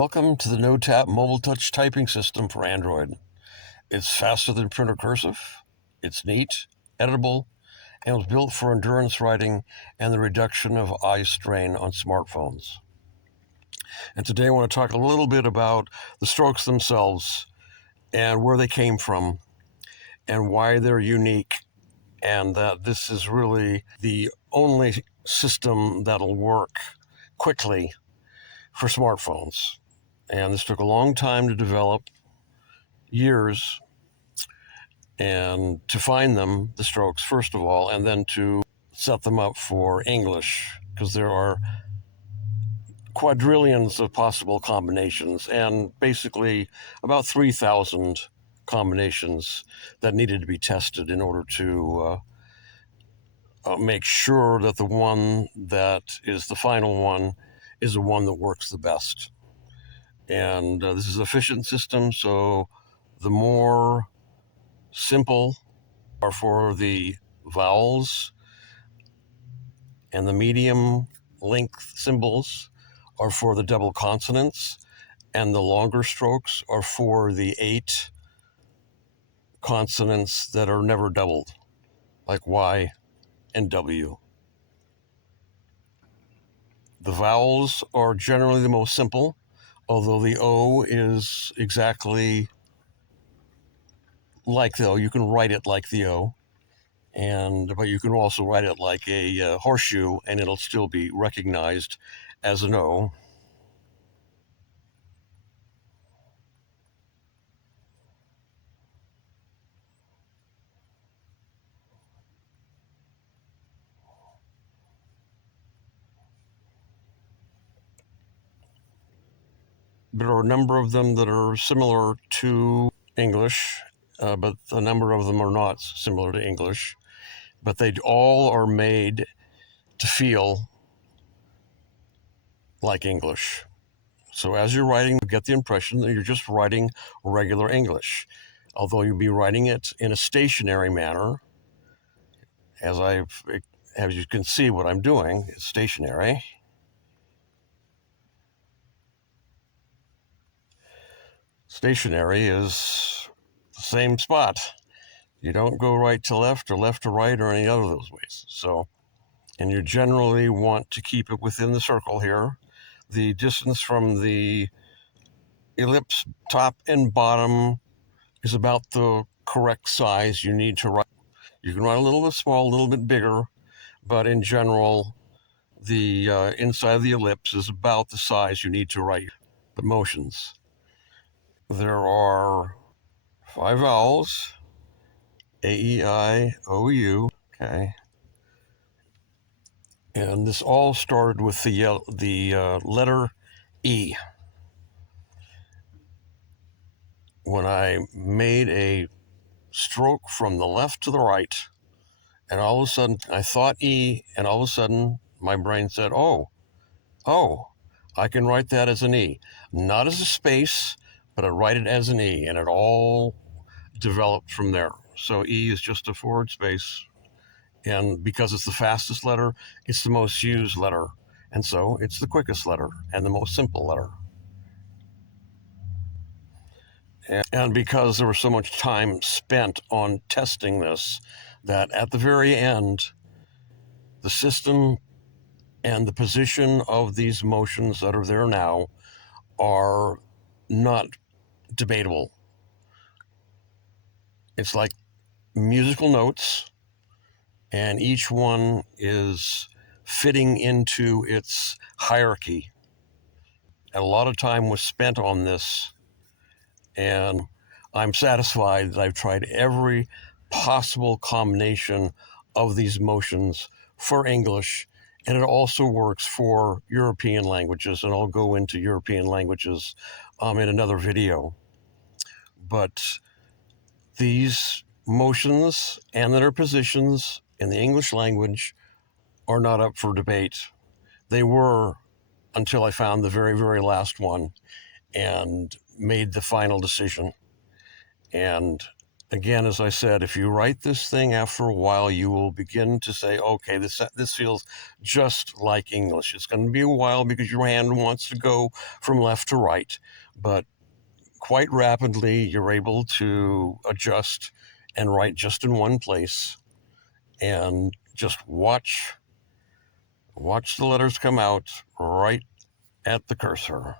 Welcome to the NoTap mobile touch typing system for Android. It's faster than printer cursive, it's neat, editable, and was built for endurance writing and the reduction of eye strain on smartphones. And today I want to talk a little bit about the strokes themselves and where they came from and why they're unique, and that this is really the only system that'll work quickly for smartphones. And this took a long time to develop, years, and to find them, the strokes, first of all, and then to set them up for English, because there are quadrillions of possible combinations and basically about 3,000 combinations that needed to be tested in order to make sure that the one that is the final one is the one that works the best. And this is an efficient system, so the more simple are for the vowels, and the medium length symbols are for the double consonants, and the longer strokes are for the 8 consonants that are never doubled, like Y and W. The vowels are generally the most simple, although the O is exactly like the O. You can write it like the O, but you can also write it like a horseshoe, and it'll still be recognized as an O. There are a number of them that are similar to English, but a number of them are not similar to English. But they all are made to feel like English. So as you're writing, you get the impression that you're just writing regular English, although you'll be writing it in a stationary manner. As you can see, what I'm doing is stationary. Stationary is the same spot. You don't go right to left to right or any other of those ways. And you generally want to keep it within the circle here. The distance from the ellipse top and bottom is about the correct size you need to write. You can write a little bit small, a little bit bigger, but in general, the inside of the ellipse is about the size you need to write the motions. There are 5 vowels: A, E, I, O, U. Okay. And this all started with the letter E. When I made a stroke from the left to the right, and all of a sudden I thought E, and all of a sudden my brain said, oh, I can write that as an E. Not as a space, but I write it as an E, and it all developed from there. So E is just a forward space, and because it's the fastest letter, it's the most used letter, and so it's the quickest letter and the most simple letter. And because there was so much time spent on testing this, that at the very end, the system and the position of these motions that are there now are not debatable. It's like musical notes, and each one is fitting into its hierarchy. And a lot of time was spent on this, and I'm satisfied that I've tried every possible combination of these motions for English, and it also works for European languages, and I'll go into European languages in another video. But these motions and their positions in the English language are not up for debate. They were until I found the very, very last one and made the final decision. And Again, as I said, if you write this thing after a while, you will begin to say, okay, this feels just like English. It's going to be a while because your hand wants to go from left to right, but quite rapidly you're able to adjust and write just in one place and just watch the letters come out right at the cursor.